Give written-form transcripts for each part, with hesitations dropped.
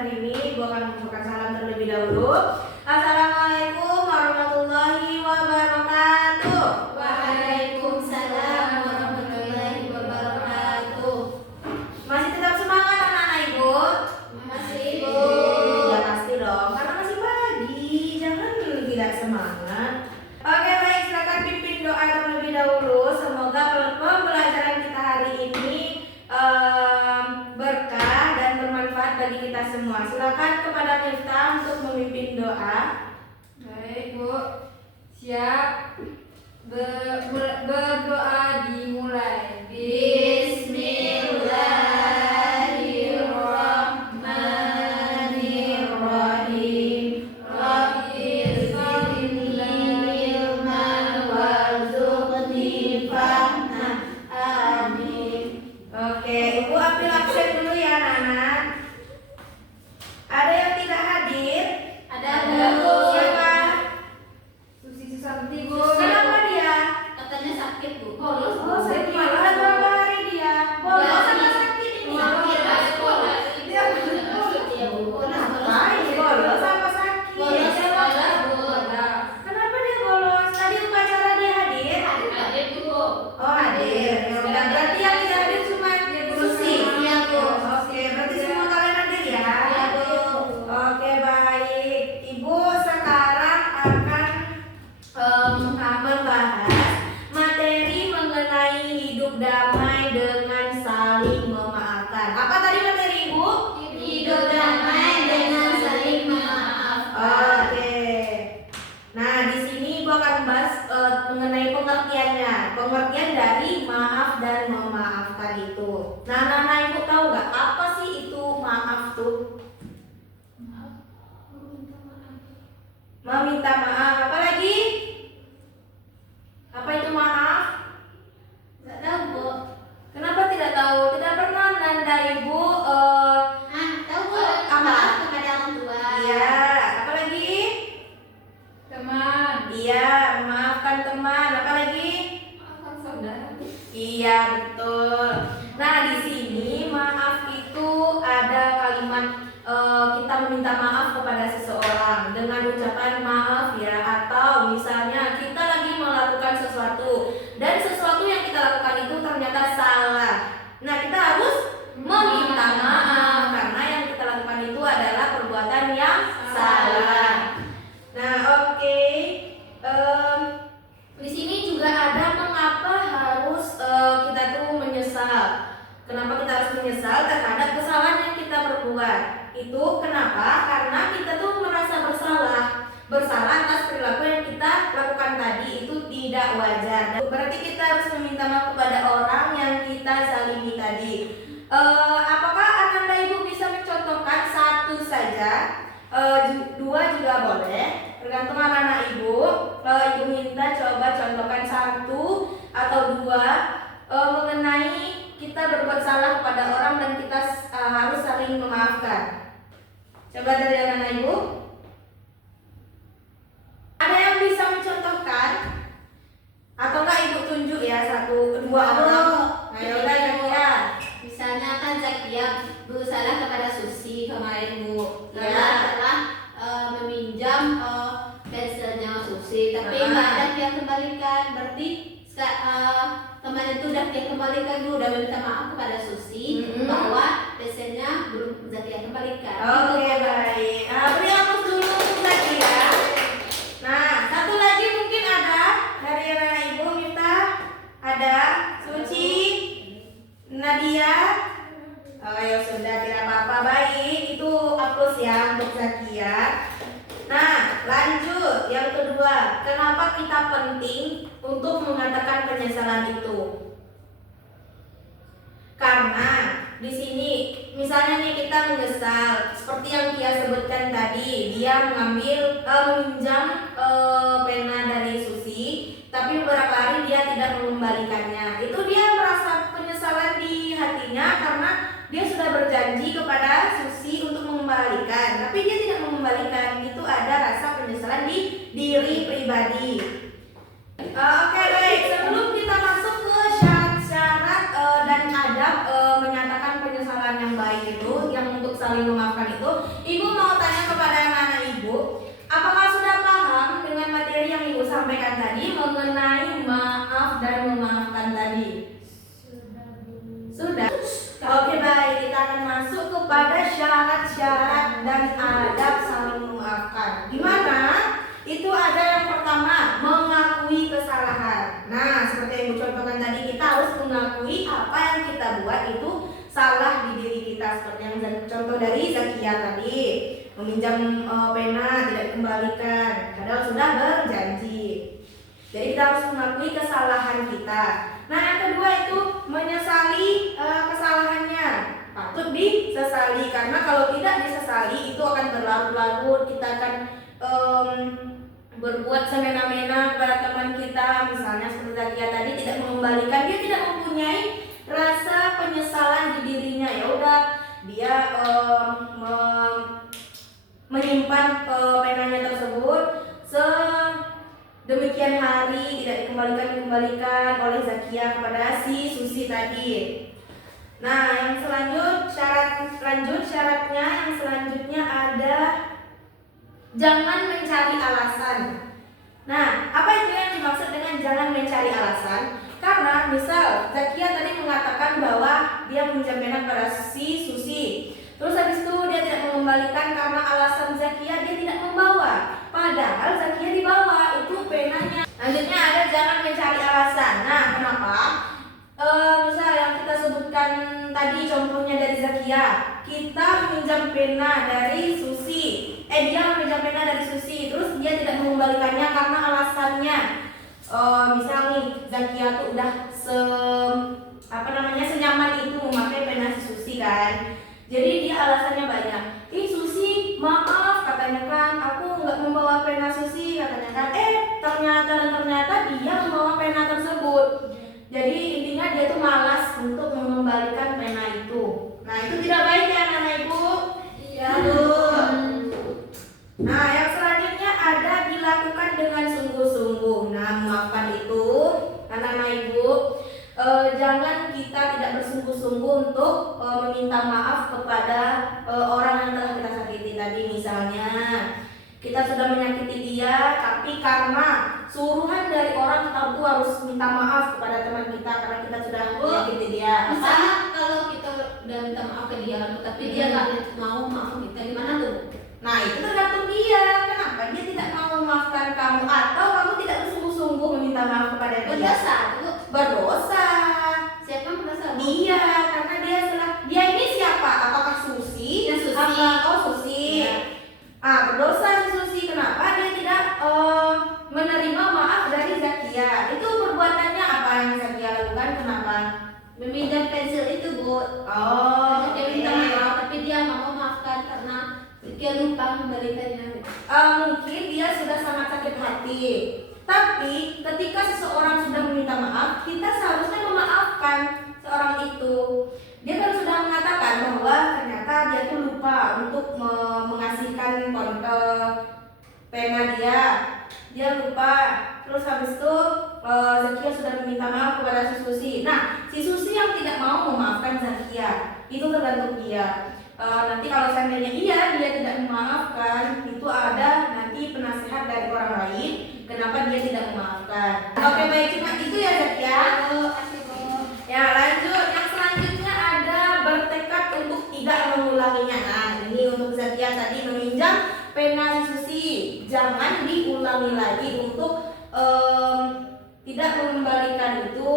hari ini gue akan mengucapkan salam terlebih dahulu. Assalamualaikum warahmatullahi wabarakatuh. Waalaikumsalam warahmatullahi wabarakatuh. Masih tetap semangat anak-anak ibu? Masih ibu. Ya pasti dong, karena masih pagi, jangan tidak semangat. Oke baik, silakan pimpin doa terlebih dahulu. Semoga pembelajaran kita hari ini berkah dan bermanfaat bagi kita semua. Silakan kepada Miftah untuk memimpin doa. Baik Bu, siap. Berdoa dimulai. Bismillahirrahmanirrahim. Rabbi zidni ilman warzuqni fahma. Amin. Oke, Ibu ambil absen dulu ya anak-anak. Ada yang tidak hadir? Ada Bu. Siapa? Susi Susanti Bu. Kenapa dia? Katanya sakit Bu. Bolos Bu. Oh, sakit. Ada berapa hari dia? Bolos sama sakit ini? Dia ngapain? Bolos sama sakit? Kenapa dia bolos? Tadi upacara dia hadir? Oh, hadir. Ya udah, berarti yang tidak hadir cuma Susi. Oke, berarti semua kalian hadir ya? Oke, baik. Ibu sekarang akan membahas materi mengenai hidup damai dengan saling memaafkan. Apa tadi materi Ibu? Hidup damai dengan saling memaafkan. Oke. Nah, di sini Ibu akan bahas mengenai pengertiannya. Pengertian dari maaf dan memaafkan itu. Nah, Nana Ibu tahu nggak apa sih itu maaf tuh? Meminta maaf. Apa lagi? Apa itu maaf? Nggak tahu Bu. Kenapa tidak tahu? Tidak pernah Nanda Ibu Tahu Bu. Maaf kepada orang tua. iya, apa lagi? Teman. Iya, memaafkan teman. Apa lagi? Maafkan saudara. Iya, betul. Nah, di sini maaf itu ada kalimat kita meminta maaf kepada seseorang dengan ucapan maaf ya, atau misalnya kita lagi melakukan sesuatu dan sesuatu yang kita lakukan itu ternyata salah. Nah, kita harus meminta maaf karena yang kita lakukan itu adalah perbuatan yang salah. Nah, oke. Di sini juga ada mengapa harus kita tuh menyesal. Kenapa kita harus menyesal terhadap kesalahan yang kita perbuat? Itu kenapa? Karena kita tuh merasa bersalah atas perilaku yang kita lakukan tadi itu tidak wajar. Dan berarti kita harus meminta maaf kepada orang yang kita zalimi tadi. Apakah Ananda Ibu bisa mencontohkan satu saja? Dua juga boleh, tergantung anak-anak Ibu. Ibu minta coba contohkan satu atau dua mengenai kita berbuat salah kepada orang dan kita harus saling memaafkan. Coba dari anak-anak Ibu. Ada yang bisa mencontohkan? Atau enggak Ibu tunjuk ya satu, dua orang. Ayo udah ya. Misalnya kan Zakia berusaha kepada Susi kemarin Bu. Ya. Dia telah meminjam pensilnya Susi, tapi nggak ada dia kembalikan. Berarti teman itu udah dia kembalikan Bu, udah minta maaf kepada Susi bahwa pensilnya belum Zakia kembalikan. Oke, baik. Beri aplaus dulu untuk Zakia. Nah, satu lagi mungkin ada dari anak Ibu minta. Ada Suci, Nadia. Oh ya sudah, tidak apa-apa. Baik, itu aplaus ya untuk Zakia. Nah, lanjut yang kedua. Kenapa kita penting untuk mengatakan penyesalan itu? Karena di sini misalnya nih kita menyesal seperti yang dia sebutkan tadi, dia meminjam pena dari Susi, tapi beberapa hari dia tidak mengembalikannya. Itu dia merasa penyesalan di hatinya karena dia sudah berjanji kepada Susi untuk mengembalikan, tapi dia tidak mengembalikan. Itu ada rasa penyesalan di diri pribadi. Oke, baik. Sebelum kita masuk ke syarat-syarat dan adab menyatakan penyesalan yang baik itu, yang untuk saling memaafkan itu, ibu mau tanya kepada anak-anak ibu, apakah sudah paham dengan materi yang ibu sampaikan tadi mengenai maaf dan memaafkan tadi? Sudah? Oke, baik, kita akan masuk kepada syarat-syarat dan adab saling memaafkan. Gimana? Itu ada yang pertama, mengakui kesalahan. Nah, seperti yang ibu contohkan tadi, kita harus mengakui apa yang kita buat itu salah di diri kita. Seperti yang contoh dari Zakia tadi, meminjam pena tidak dikembalikan, padahal sudah berjanji. Jadi kita harus mengakui kesalahan kita. Nah, yang kedua itu menyesali kesalahannya. Patut disesali, karena kalau tidak disesali itu akan berlarut-larut. Kita akan berbuat semena-mena kepada teman kita, misalnya seperti Zakia tadi tidak mengembalikan, dia tidak mempunyai rasa penyesalan di dirinya. Ya udah, dia menyimpan penanya tersebut sedemikian hari tidak dikembalikan oleh Zakia kepada si Susi tadi. Nah, yang syaratnya yang selanjutnya ada jangan mencari alasan. Nah, apa itu yang dimaksud dengan jangan mencari alasan? Karena misal Zakia tadi mengatakan bahwa dia meminjam pena pada si Susi, terus habis itu dia tidak mengembalikan karena alasan Zakia dia tidak membawa, padahal Zakia dibawa itu penanya. Lanjutnya ada jangan mencari alasan. Nah, kenapa? Misal yang kita sebutkan tadi contohnya dari Zakia, kita meminjam pena dari Susi, dia meminjam pena dari Susi, terus dia tidak mengembalikannya karena alasannya, misal nih Zakia tuh udah senyaman itu memakai pena si Susi kan, jadi dia alasannya banyak. Susi maaf katanya kan, aku nggak membawa pena Susi katanya kan, ternyata dia membawa pena tersebut. Jadi intinya dia tuh malas untuk mengembalikan pena itu. Nah, itu tidak baik ya anak-anak ibu. Iya. Nah, yang selanjutnya ada dilakukan dengan sungguh-sungguh. Nah, memaafkan itu anak-anak ibu, jangan kita tidak bersungguh-sungguh untuk meminta maaf kepada orang yang telah kita sakiti tadi. Misalnya kita sudah menyakiti dia, tapi karena suruhan dari orang kita tuh harus minta maaf kepada teman kita karena kita sudah menyakiti dia. Misalnya kalau kita udah minta maaf ke dia, tapi dia nggak mau maaf kita, gimana tuh? Nah, itu tergantung dia. Kenapa dia tidak mau memaafkan kamu, atau kamu tidak bersungguh-sungguh meminta maaf kepada dia? Berdosa. Berdosa. Siapa yang berdosa? Dia, karena dia ini siapa? Apakah Susi? Ya, Susi. Susi. Ya. Berdosa si Susi. Kenapa dia tidak menerima maaf dari Zakia? Itu perbuatannya apa yang Zakia lakukan? Kenapa? Meminjam pensil itu, Bu. Dia minta maaf, tapi dia nggak mau maafkan karena dia lupa membalikannya. Mungkin dia sudah sangat sakit hati. Tapi ketika seseorang sudah meminta maaf, kita seharusnya memaafkan seorang itu. Dia kan sudah mengatakan bahwa ternyata dia tuh lupa untuk mengasihkan pena dia. Dia lupa. Terus habis itu Zakia sudah meminta maaf kepada si Susi. Nah, si Susi yang tidak mau memaafkan Zakia, itu tergantung dia. Nanti kalau seandainya dia tidak memaafkan, itu ada nanti penasehat dari orang lain kenapa dia tidak memaafkan. Oke, baik, cuma itu ya Zakia. Ya, lanjut. Yang selanjutnya ada bertekad untuk tidak mengulanginya. Nah, ini untuk Zakia tadi meminjam pena si Susi, jangan diulangi lagi untuk tidak mengembalikan itu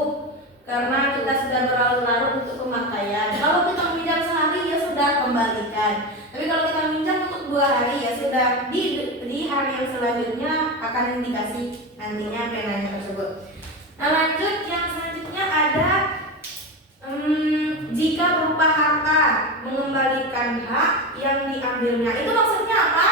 karena kita sudah berlarut-larut untuk pemakaian. Kalau kita meminjam sehari ya sudah kembalikan. Tapi kalau kita minjam untuk 2 hari ya sudah di hari yang selanjutnya akan dikasih nantinya penanya tersebut. Nah, lanjut yang selanjutnya ada jika berupa harta mengembalikan hak yang diambilnya. Itu maksudnya apa?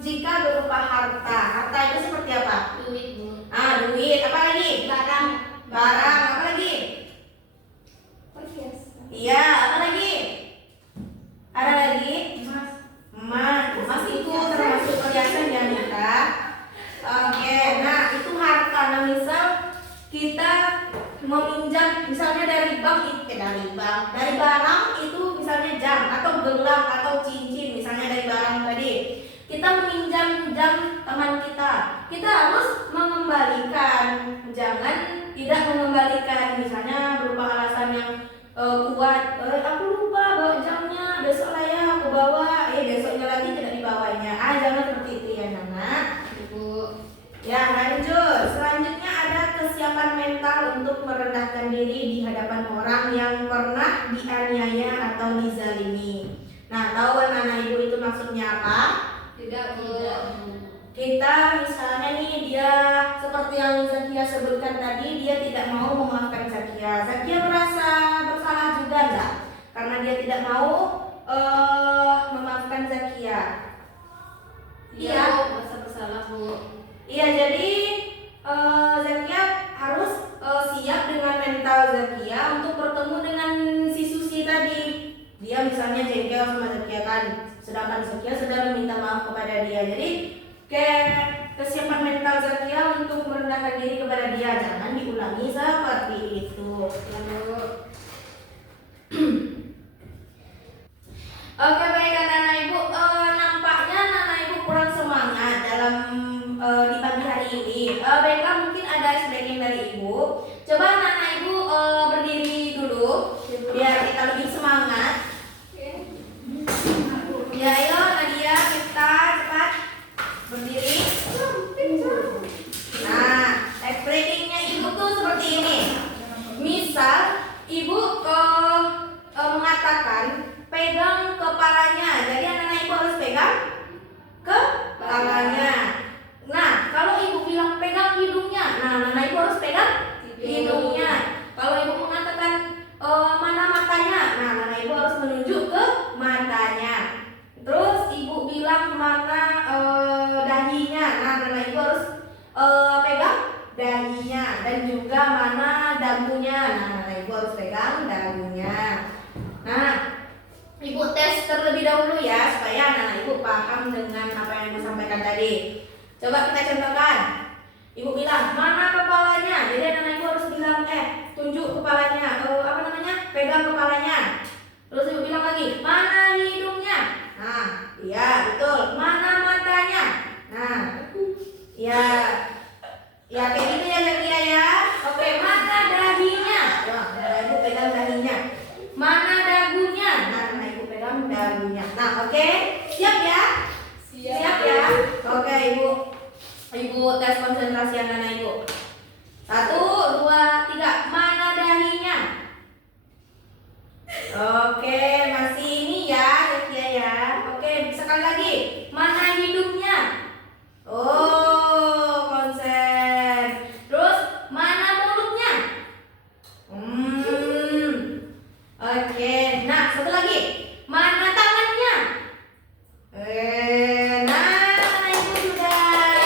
Jika berupa harta itu seperti apa? Duit, Bu. Duit. Apa lagi? Barang. Apa lagi? Perhiasan. Iya, apa lagi? Ada lagi? Emas itu termasuk perhiasan ya kita. Oke, nah itu harta. Nah, misal kita meminjam misalnya dari barang merendahkan diri di hadapan orang yang pernah dianiaya atau dizalimi. Nah, tahu anak-anak ibu itu maksudnya apa? Tidak, Bu. Kita misalnya nih, dia seperti yang Zakia sebutkan tadi, dia tidak mau memaafkan Zakia. Zakia merasa bersalah juga enggak? Karena dia tidak mau memaafkan Zakia. Iya, Bu, merasa bersalah, Bu. Iya, jadi Zakia harus siap dengan mental Zakia untuk bertemu dengan si Susi tadi. Dia misalnya jengkel sama Zakia kan, sedangkan Zakia sudah meminta maaf kepada dia. Jadi kesiapan mental Zakia untuk merendahkan diri kepada dia, jangan diulangi seperti itu. Ya, Bu. Oke, baik anak-anak ibu, nampaknya anak-anak ibu kurang semangat dalam di pagi hari ini. Baiklah, mungkin ada sebagian dari ibu. Coba anak-anak ibu berdiri dulu biar kita lebih semangat. Ya, ayo Nadia, kita cepat berdiri. Nah, explaining-nya ibu tuh seperti ini. Misal ibu mengatakan pegang kepalanya, jadi anak-anak ibu harus pegang kepalanya. Nah, kalau ibu bilang pegang hidungnya, nah anak-anak ibu harus pegang hidungnya. Kalau ibu mengatakan mana matanya, nah anak-anak ibu harus menunjuk ke matanya. Terus ibu bilang mana dahinya, nah anak-anak ibu harus pegang dahinya. Dan juga mana dagunya, nah anak-anak ibu harus pegang dagunya. Nah, ibu tes terlebih dahulu ya, supaya anak-anak ibu paham dengan apa yang ibu sampaikan tadi. Coba kita contohkan. Ibu bilang mana kepalanya, jadi anak-anak ibu harus bilang tunjuk kepalanya, apa namanya, pegang kepalanya. Terus ibu bilang lagi mana hidungnya, nah iya betul, mana matanya, nah ya kayak gitu ya Zakia ya. Oke, mana dahinya, nah ibu pegang dahinya. Mana dagunya, nah ibu pegang dagunya. Nah oke, siap ya? Siap ya? Oke ibu tes konsentrasi anak-anak ibu. 1, 2, 3, mana dahinya? Oke, masih ini ya Zakia ya. Oke, sekali lagi, mana hidungnya? Oh, konsen. Terus mana mulutnya? Oke, nah satu lagi, mana tangannya? Nah ibu sudah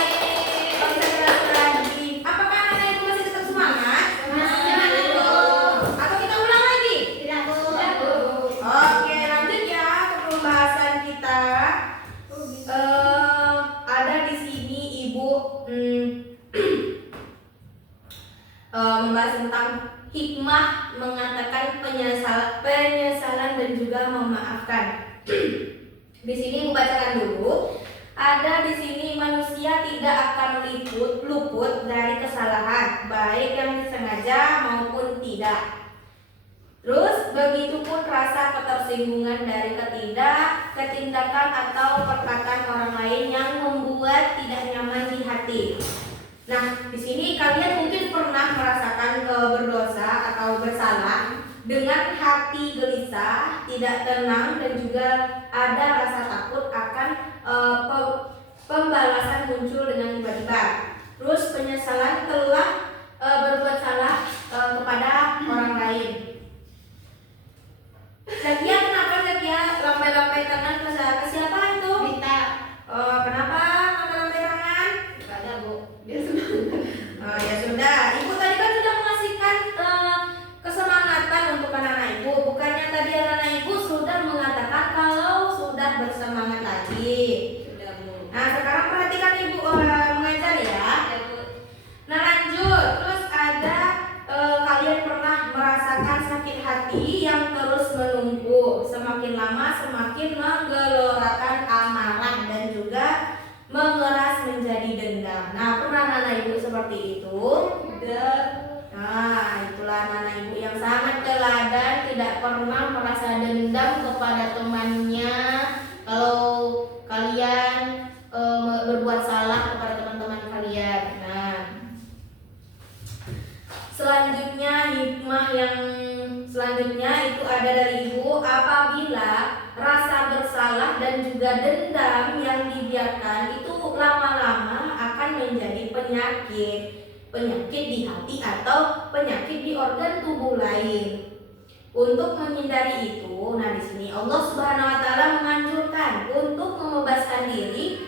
konsentrasi lagi. Apakah anak ibu masih tetap semangat? Atau kita ulang lagi? Tidak, Bu. Oke, lanjut ya ke pembahasan kita. Ada di sini ibu membahas tentang hikmah mengatakan penyesalan dan juga memaafkan. Di sini ibu bacakan dulu. Ada di sini manusia tidak akan luput dari kesalahan, baik yang disengaja maupun tidak. Terus begitupun rasa ketersinggungan dari ketindakan atau perkataan orang lain yang membuat tidak nyaman di hati. Nah, di sini kalian mungkin pernah merasakan berdosa atau bersalah dengan hati gelisah, tidak tenang, dan juga ada rasa takut akan pembalasan muncul dengan tiba-tiba. Terus penyesalan telah berbuat salah kepada orang lain. Zakia, kenapa Zakia lambai-lambai tangan ke siapa itu? Rita. Kenapa lambai-lambai tangan? Tidak ada, Bu. Biar semangat. Ya sudah, ibu tadi kan sudah mengasihkan kesemangatan untuk anak-anak ibu. Bukannya tadi anak-anak ibu sudah mengatakan kalau sudah bersemangat lagi. Sudah, Bu. Nah sekarang perhatikan ibu mengajar ya. Ya, Bu. Nah lanjut, terus ada kalian pernah merasakan sakit hati yang terus menumpuk, semakin lama semakin menggelorakan amarah dan juga mengeras menjadi dendam. Nah pernah anak ibu seperti itu? Sudah. Nah itulah anak ibu yang sangat teladan, tidak pernah merasa dendam kepada temannya kalau kalian berbuat salah kepada teman-teman kalian. Nah selanjutnya hikmah juga dendam yang dibiarkan itu lama-lama akan menjadi penyakit di hati atau penyakit di organ tubuh lain. Untuk menghindari itu, nah di sini Allah Subhanahu wa taala menganjurkan untuk membebaskan diri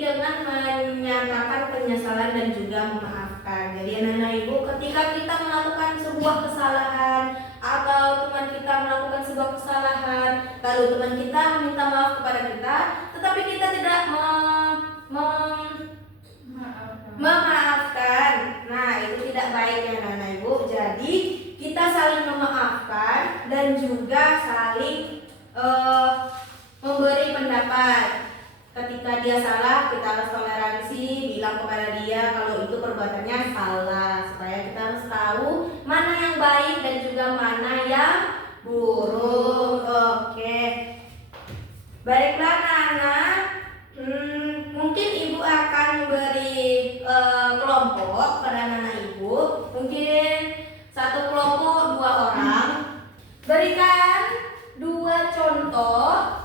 dengan menyatakan penyesalan dan juga memaafkan. Jadi anak-anak ibu, ketika kita melakukan sebuah kesalahan atau teman kita melakukan sebuah kesalahan, lalu teman kita minta maaf kepada kita, tetapi kita tidak memaafkan. Nah, itu tidak baik ya anak-anak ibu. Jadi kita saling memaafkan dan juga saling memberi pendapat. Ketika dia salah, kita harus toleransi, bilang kepada dia kalau itu perbuatannya salah, supaya kita harus tahu mana yang baik dan juga mana yang buruk. Oke. Baiklah anak-anak, mungkin ibu akan beri kelompok pada anak-anak ibu. Mungkin satu kelompok 2 orang. Berikan 2 contoh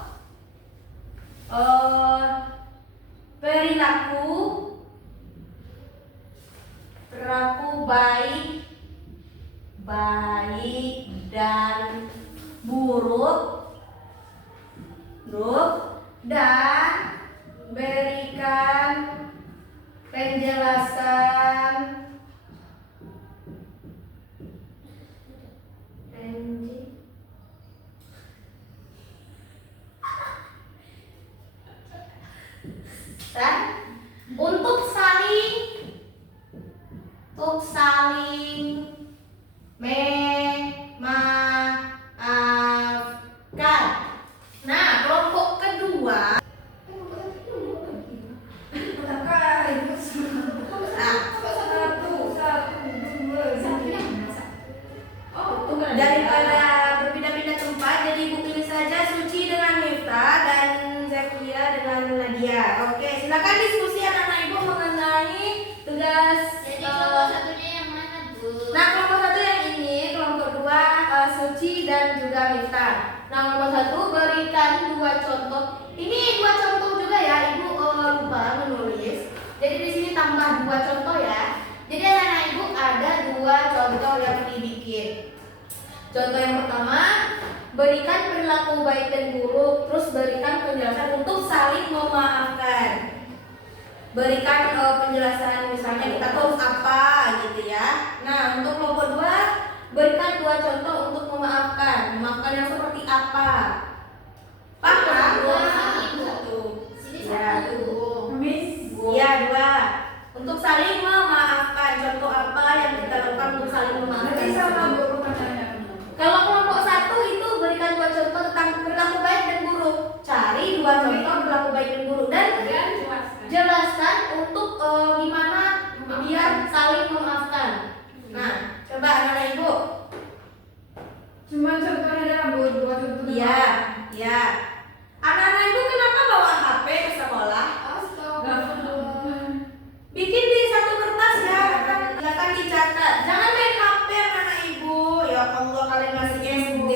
perilaku baik dan buruk, dan berikan penjelasan dan untuk saling memaafkan. Nah, kelompok kedua. Daripada berpindah-pindah tempat, jadi ibu pilih saja Suci dengan Miftah dan Zakia dengan Nadia. Oke, silakan diskusi anak-anak ibu mengenai tugas. Jadi kelompok satunya yang mana, Bu? Nah, kelompok satu yang ini, kelompok 2 Suci dan juga Miftah. Nah, kelompok 1 berikan 2 contoh. Ini 2 contoh juga ya, ibu lupa menulis. Jadi di sini tambah 2 contoh ya. Jadi anak-anak ibu ada 2 contoh yang dibikin. Contoh yang pertama, berikan perilaku baik dan buruk, terus berikan penjelasan untuk saling memaafkan. Berikan penjelasan, misalnya kita tuh harus apa gitu ya. Nah, untuk kelompok 2, berikan 2 contoh untuk memaafkan. Memaafkan yang seperti apa? Paham? Sini Ya. 1. Iya, 2. Untuk saling memaafkan, contoh apa yang kita lakukan untuk saling memaafkan? Kalau kelompok 1 itu berikan 2 contoh tentang perilaku baik dan buruk. Cari 2 contoh perilaku baik dan buruk dan jelaskan untuk gimana biar saling memaafkan. Nah, coba anak-anak ibu. Cuma contohnya adalah dua contoh. Iya, iya. Anak-anak ibu kenapa bawa HP ke sekolah? Bikin di satu kertas ya, akan dicatat. Jangan main HP anak-anak ibu. Ya Allah, kalian masih SD.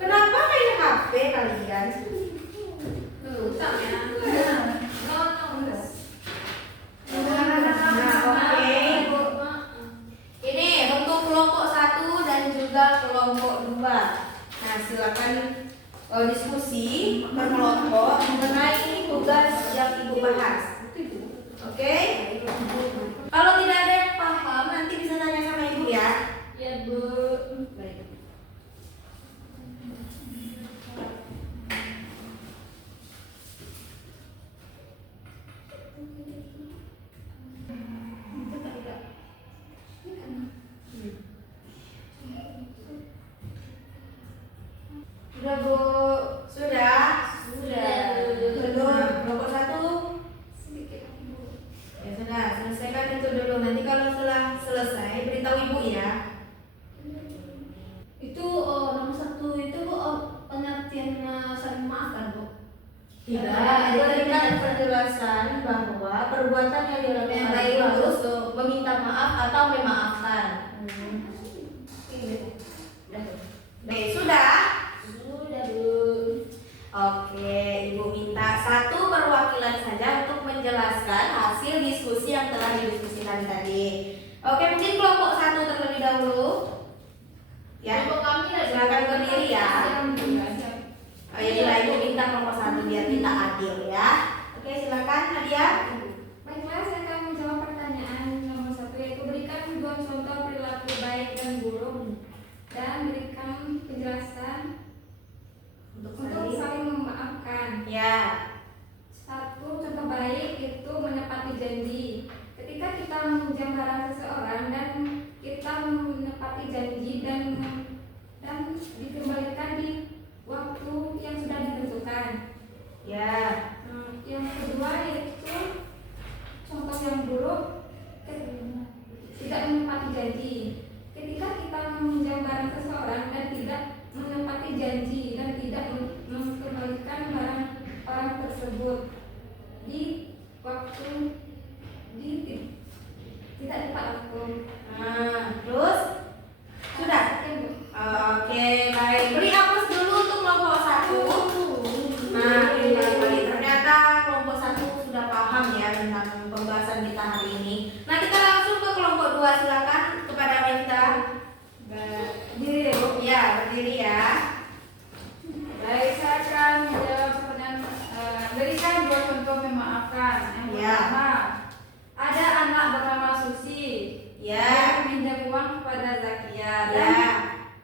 Kenapa main HP kalian? Nah, oke. Ini untuk kelompok 1 dan juga kelompok 2. Nah, silakan diskusi per kelompok mengenai tugas yang ibu bahas. Oke? Kalau tidak ada yang paham, nanti bisa tanya sama ibu ya. Ya, Bu. Sudah Bu? Sudah? Sudah. Belum? Kelompok 1? Sedikit, Bu. Ya sudah, selesaikan itu dulu. Nanti kalau setelah selesai, beritahu ibu ya. Itu nomor 1 itu, Bu, pengertian saling memaafkan, Bu. Tidak, berikan penjelasan bahwa perbuatan yang dilakukan Yang baik itu harus untuk meminta maaf atau memaafkan. Ini, Bu. Oke, sudah? Sudah, Bu. dahulu. Ya, Kelompok kami ada silakan berdiri ya. Jadi Ibu minta kelompok 1 biar kita adil ya. Oke, silakan Nadia. Baiklah, saya akan menjawab pertanyaan nomor 1, yaitu berikan 2 contoh perilaku baik dan buruk dan berikan penjelasan Untuk untuk saling memaafkan. Ya. 1 contoh baik itu menepati janji. Ketika kita meminjam barang seseorang dan kita menepati janji dan dikembalikan di waktu yang sudah ditentukan. Ya. Yang kedua yaitu contoh yang buruk, tidak menepati janji. Ketika kita meminjam barang seseorang dan tidak menepati janji dan tidak mengembalikan barang orang tersebut di waktu tidak tepat waktu. Terus sudah. Oke, baik. Beri hapus dulu untuk kelompok 1. Nah, ini baik. Ternyata kelompok 1 sudah paham ya tentang pembahasan kita hari ini. Nah, kita langsung ke kelompok 2. Silakan kepada Minta. Berdiri ya, Bu. Ya, berdiri ya. Baik, saya akan menjawab pertanyaan. Berikan 2 contoh memaafkan. Yang Ya. pertama, ada anak bernama Susi. Ya. Dia meminjam uang kepada Zakia dan Ya.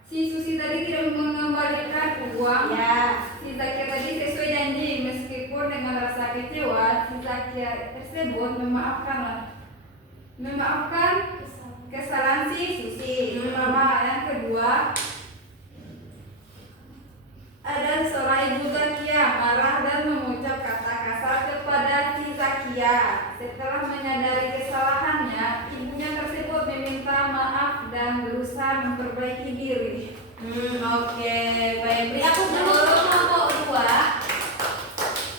si Susi tadi tidak mengembalikan uang. Ya. Si Zakia tadi sesuai janji, meskipun dengan rasa kecewa, si Zakia tersebut memaafkan kesalahan si Susi. Pertama, yang kedua, ada seorang ibu Zakia marah dan mengucap kata kasar kepada si Zakia. Setelah menyadari kesalahannya, ibunya tersebut meminta maaf dan berusaha memperbaiki diri. Oke, baik. Beri aku dulu untuk kelompok 2.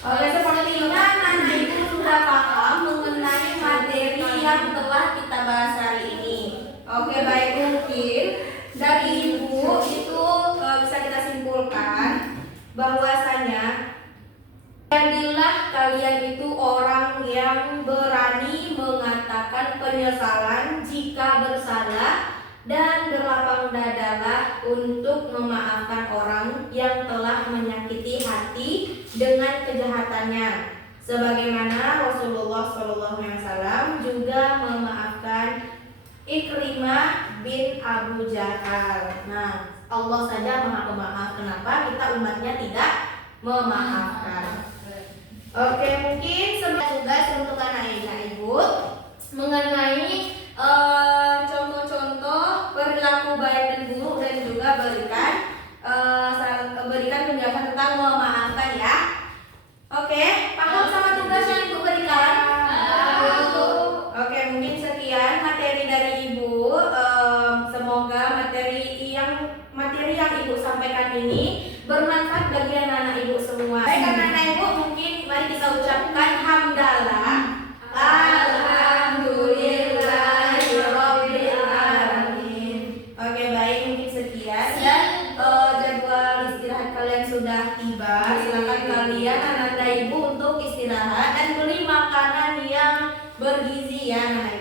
Oke, sepertinya anak ibu sudah paham mengenai materi yang telah kita bahas hari ini. Oke, baik, mungkin dari ibu itu bisa kita simpulkan bahwasanya jadilah kalian itu orang yang berani mengatakan penyesalan jika bersalah dan berlapang dadalah untuk memaafkan orang yang telah menyakiti hati dengan kejahatannya. Sebagaimana Rasulullah SAW juga memaafkan Ikrimah bin Abu Jahal. Nah, Allah saja Maha Pemaaf. Kenapa kita umatnya tidak memaafkan? Oke, mungkin sebuah tugas untuk anak ibu mengenai contoh-contoh perilaku baik dan buruk dan juga berikan penjelasan tentang memaafkan ya. Oke, paham sama tugas yang ibu berikan? Oke, mungkin sekian materi dari ibu. Semoga materi yang ibu sampaikan ini bermanfaat bagi anak-anak ibu semua. Baik anak-anak ibu, mungkin mari kita ucapkan hamdalah. Alhamdulillahirabbil alamin. Oke, baik, mungkin sekian dan jadwal istirahat kalian sudah tiba. Silakan kalian anak-anak ibu untuk istirahat dan beli makanan yang bergizi ya anak